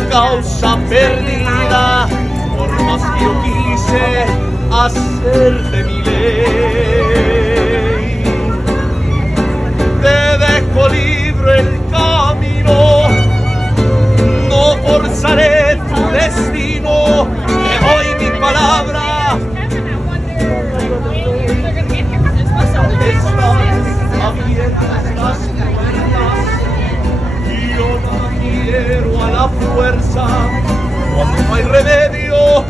una causa perdida, por más que yo quise hacerte mi ley. Te dejo libre el camino, no forzaré tu destino, te doy mi palabra. Están abiertas las puertas y yo no quiero a la fuerza. Cuando no hay remedio,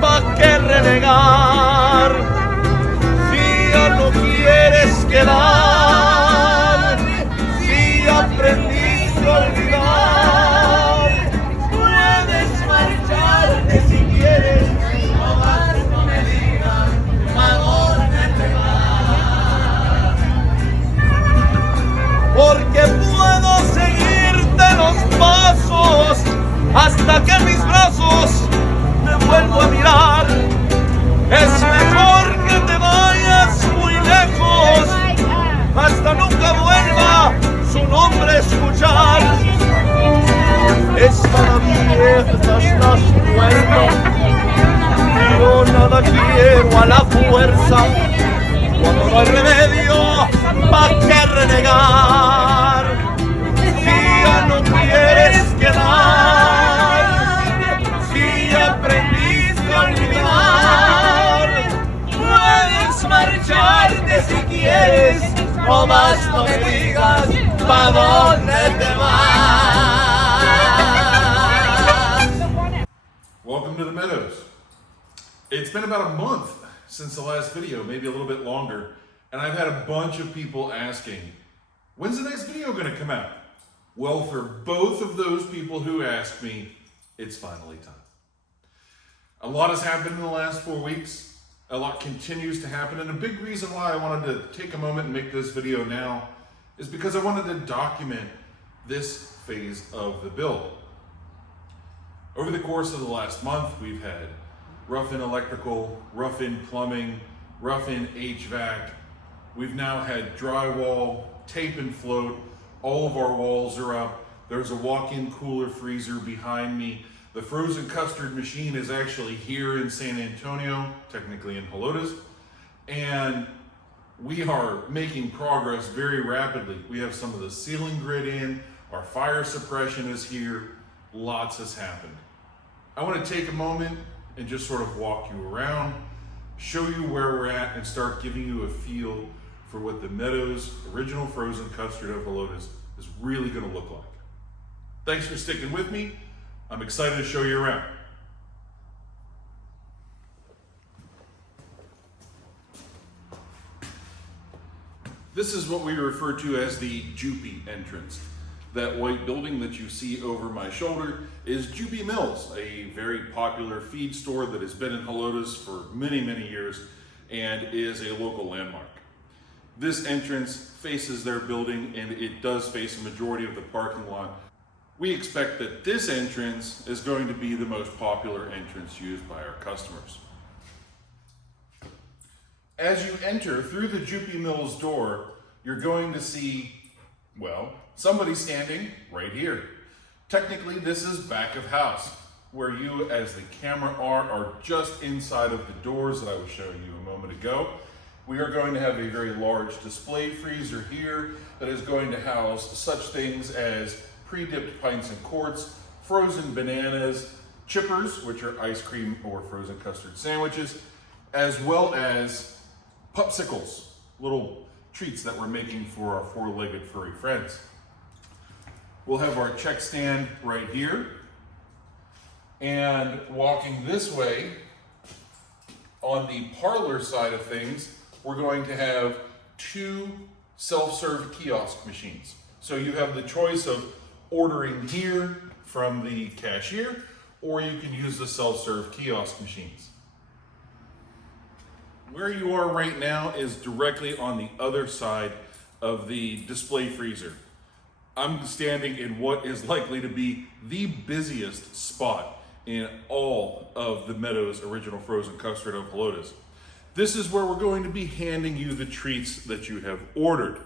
¿pa' qué renegar? Si ya no quieres quedar, si aprendiste a olvidar, puedes marcharte si quieres, no más no me digas a dónde te vas. Porque puedo seguirte los pasos hasta que en mis brazos me vuelvo a mirar. Es mejor que te vayas muy lejos, hasta nunca vuelva su nombre a escuchar. Están abiertas las puertas, yo nada quiero a la fuerza. Cuando no hay remedio, ¿pa' qué renegar? Si ya no quieres quedar, si ya aprendiste a olvidar, puedes marcharte si quieres, no más no me digas pa' dónde te vas. Welcome to the Meadows. It's been about a month since the last video, maybe a little bit longer, and I've had a bunch of people asking, when's the next video going to come out? Well, for both of those people who asked me, it's finally time. A lot has happened in the last 4 weeks. A lot continues to happen, and a big reason why I wanted to take a moment and make this video now is because I wanted to document this phase of the build. Over the course of the last month, we've had rough-in electrical, rough-in plumbing, rough-in HVAC. We've now had drywall, tape and float. All of our walls are up. There's a walk-in cooler freezer behind me. The frozen custard machine is actually here in San Antonio, technically in Helotes. And we are making progress very rapidly. We have some of the ceiling grid in, our fire suppression is here, lots has happened. I want to take a moment and just sort of walk you around, show you where we're at, and start giving you a feel for what the Meadows Original Frozen Custard of Helotes is really going to look like. Thanks for sticking with me. I'm excited to show you around. This is what we refer to as the Joupy entrance. That white building that you see over my shoulder is Joel Meadows, a very popular feed store that has been in Helotes for many, many years and is a local landmark. This entrance faces their building and it does face a majority of the parking lot. We expect that this entrance is going to be the most popular entrance used by our customers. As you enter through the Joel Meadows door, you're going to see, well, somebody standing right here. Technically, this is back of house, where you, as the camera are just inside of the doors that I was showing you a moment ago. We are going to have a very large display freezer here that is going to house such things as pre-dipped pints and quarts, frozen bananas, chippers, which are ice cream or frozen custard sandwiches, as well as popsicles, little treats that we're making for our four-legged furry friends. We'll have our check stand right here. And walking this way, on the parlor side of things, we're going to have 2 self-serve kiosk machines. So you have the choice of ordering here from the cashier, or you can use the self-serve kiosk machines. Where you are right now is directly on the other side of the display freezer. I'm standing in what is likely to be the busiest spot in all of the Meadows Original Frozen Custard of Helotes. This is where we're going to be handing you the treats that you have ordered.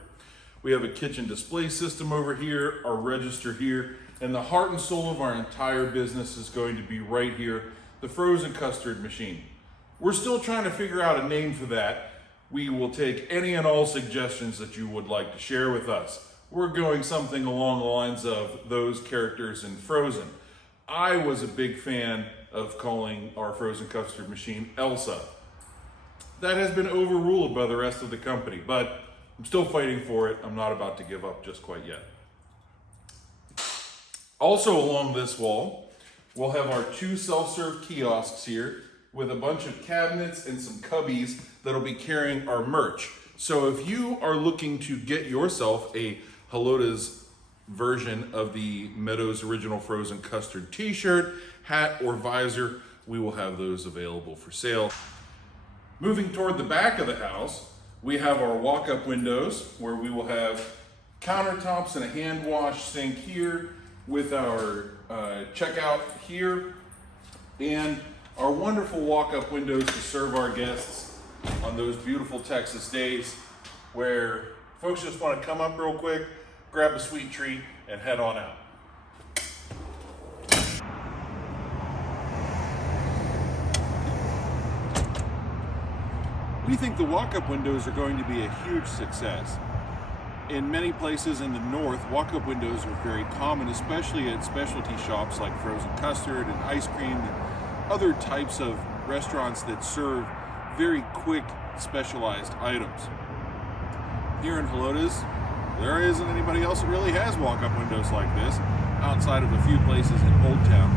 We have a kitchen display system over here, our register here, and the heart and soul of our entire business is going to be right here, the frozen custard machine. We're still trying to figure out a name for that. We will take any and all suggestions that you would like to share with us. We're going something along the lines of those characters in Frozen. I was a big fan of calling our frozen custard machine Elsa. That has been overruled by the rest of the company, but I'm still fighting for it. I'm not about to give up just quite yet. Also along this wall, we'll have our 2 self-serve kiosks here with a bunch of cabinets and some cubbies that'll be carrying our merch. So if you are looking to get yourself a Helotes version of the Meadows Original Frozen Custard t-shirt, hat, or visor, we will have those available for sale. Moving toward the back of the house, we have our walk-up windows where we will have countertops and a hand wash sink here with our checkout here, and our wonderful walk-up windows to serve our guests on those beautiful Texas days where folks just want to come up real quick, grab a sweet treat, and head on out. We think the walk-up windows are going to be a huge success. In many places in the north, walk-up windows are very common, especially at specialty shops like frozen custard and ice cream and other types of restaurants that serve very quick, specialized items. Here in Helotes, there isn't anybody else that really has walk-up windows like this, outside of a few places in Old Town.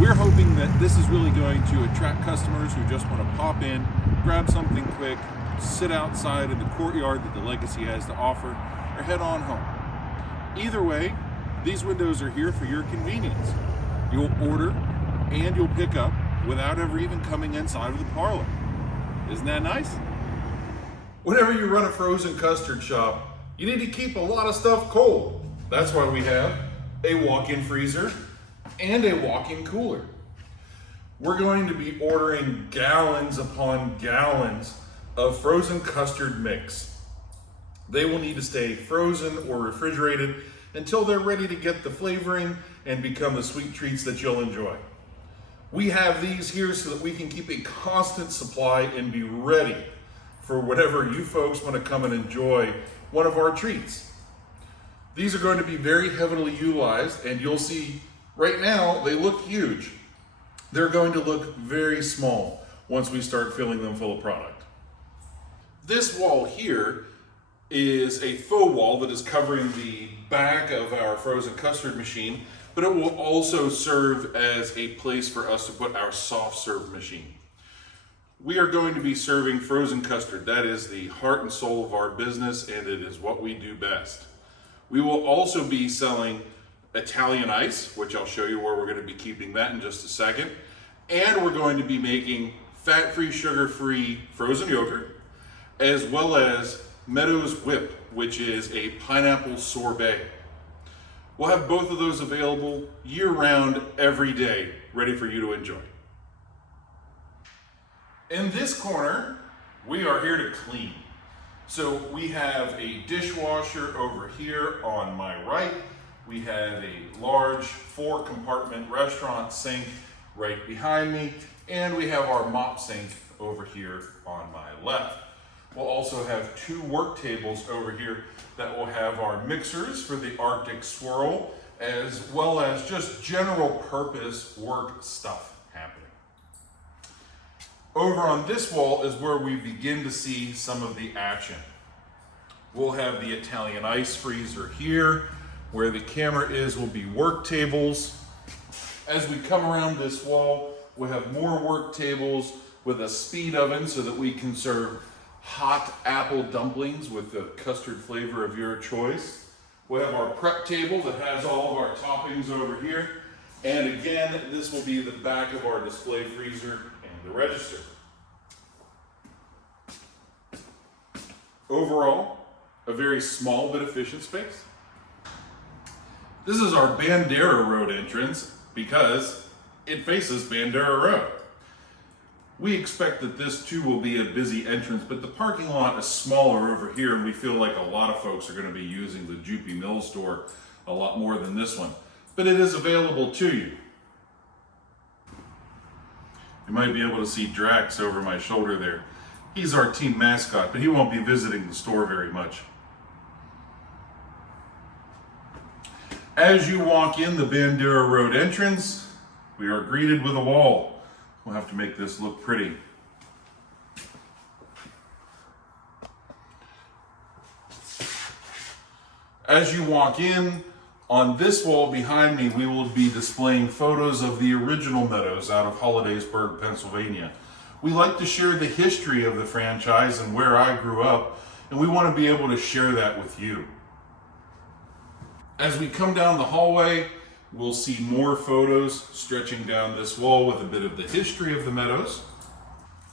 We're hoping that this is really going to attract customers who just want to pop in, grab something quick, sit outside in the courtyard that the Legacy has to offer, or head on home. Either way, these windows are here for your convenience. You'll order and you'll pick up without ever even coming inside of the parlor. Isn't that nice? Whenever you run a frozen custard shop, you need to keep a lot of stuff cold. That's why we have a walk-in freezer and a walk-in cooler. We're going to be ordering gallons upon gallons of frozen custard mix. They will need to stay frozen or refrigerated until they're ready to get the flavoring and become the sweet treats that you'll enjoy. We have these here so that we can keep a constant supply and be ready for whatever you folks want to come and enjoy one of our treats. These are going to be very heavily utilized, and you'll see right now they look huge. They're going to look very small once we start filling them full of product. This wall here is a faux wall that is covering the back of our frozen custard machine, but it will also serve as a place for us to put our soft serve machine. We are going to be serving frozen custard. That is the heart and soul of our business, and it is what we do best. We will also be selling Italian ice, which I'll show you where we're going to be keeping that in just a second. And we're going to be making fat-free, sugar-free frozen yogurt, as well as Meadows Whip, which is a pineapple sorbet. We'll have both of those available year-round, every day, ready for you to enjoy. In this corner, we are here to clean. So we have a dishwasher over here on my right. We have a large 4-compartment restaurant sink right behind me, and we have our mop sink over here on my left. We'll also have 2 work tables over here that will have our mixers for the Arctic Swirl, as well as just general purpose work stuff happening. Over on this wall is where we begin to see some of the action. We'll have the Italian ice freezer here. Where the camera is will be work tables. As we come around this wall, we'll have more work tables with a speed oven so that we can serve hot apple dumplings with the custard flavor of your choice. We'll have our prep table that has all of our toppings over here. And again, this will be the back of our display freezer and the register. Overall, a very small but efficient space. This is our Bandera Road entrance because it faces Bandera Road. We expect that this too will be a busy entrance, but the parking lot is smaller over here, and we feel like a lot of folks are going to be using the Joopy Mill store a lot more than this one. But it is available to you. You might be able to see Drax over my shoulder there. He's our team mascot, but he won't be visiting the store very much. As you walk in the Bandera Road entrance, we are greeted with a wall. We'll have to make this look pretty. As you walk in, on this wall behind me, we will be displaying photos of the original Meadows out of Hollidaysburg, Pennsylvania. We like to share the history of the franchise and where I grew up, and we want to be able to share that with you. As we come down the hallway, we'll see more photos stretching down this wall with a bit of the history of the Meadows.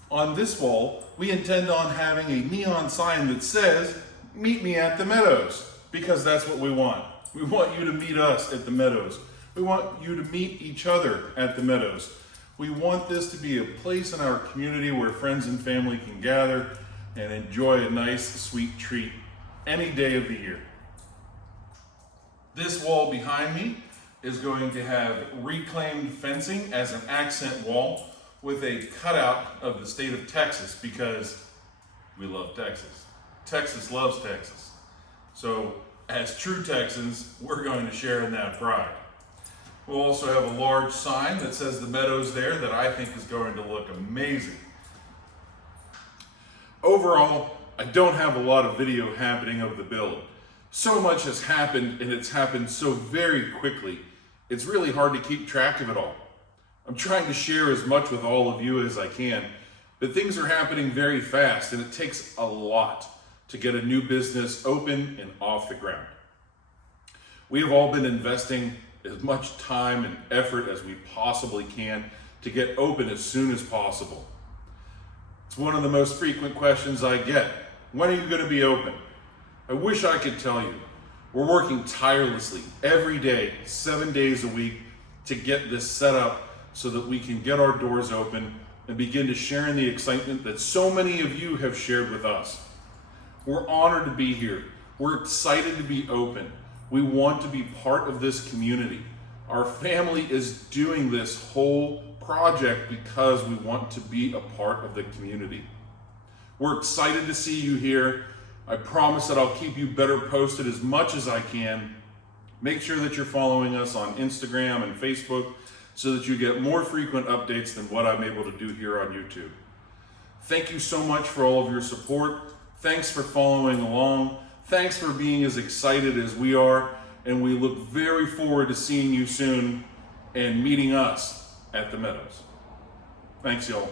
On this wall, we intend on having a neon sign that says, "Meet me at the Meadows," because that's what we want. We want you to meet us at the Meadows. We want you to meet each other at the Meadows. We want this to be a place in our community where friends and family can gather and enjoy a nice, sweet treat any day of the year. This wall behind me is going to have reclaimed fencing as an accent wall with a cutout of the state of Texas, because we love Texas. Texas loves Texas. So as true Texans, we're going to share in that pride. We'll also have a large sign that says the Meadows there that I think is going to look amazing. Overall, I don't have a lot of video happening of the build. So much has happened, and it's happened so very quickly. It's really hard to keep track of it all. I'm trying to share as much with all of you as I can, but things are happening very fast, and it takes a lot to get a new business open and off the ground. We have all been investing as much time and effort as we possibly can to get open as soon as possible. It's one of the most frequent questions I get. When are you going to be open? I wish I could tell you. We're working tirelessly every day, 7 days a week, to get this set up so that we can get our doors open and begin to share in the excitement that so many of you have shared with us. We're honored to be here. We're excited to be open. We want to be part of this community. Our family is doing this whole project because we want to be a part of the community. We're excited to see you here. I promise that I'll keep you better posted as much as I can. Make sure that you're following us on Instagram and Facebook so that you get more frequent updates than what I'm able to do here on YouTube. Thank you so much for all of your support. Thanks for following along. Thanks for being as excited as we are. And we look very forward to seeing you soon and meeting us at the Meadows. Thanks, y'all.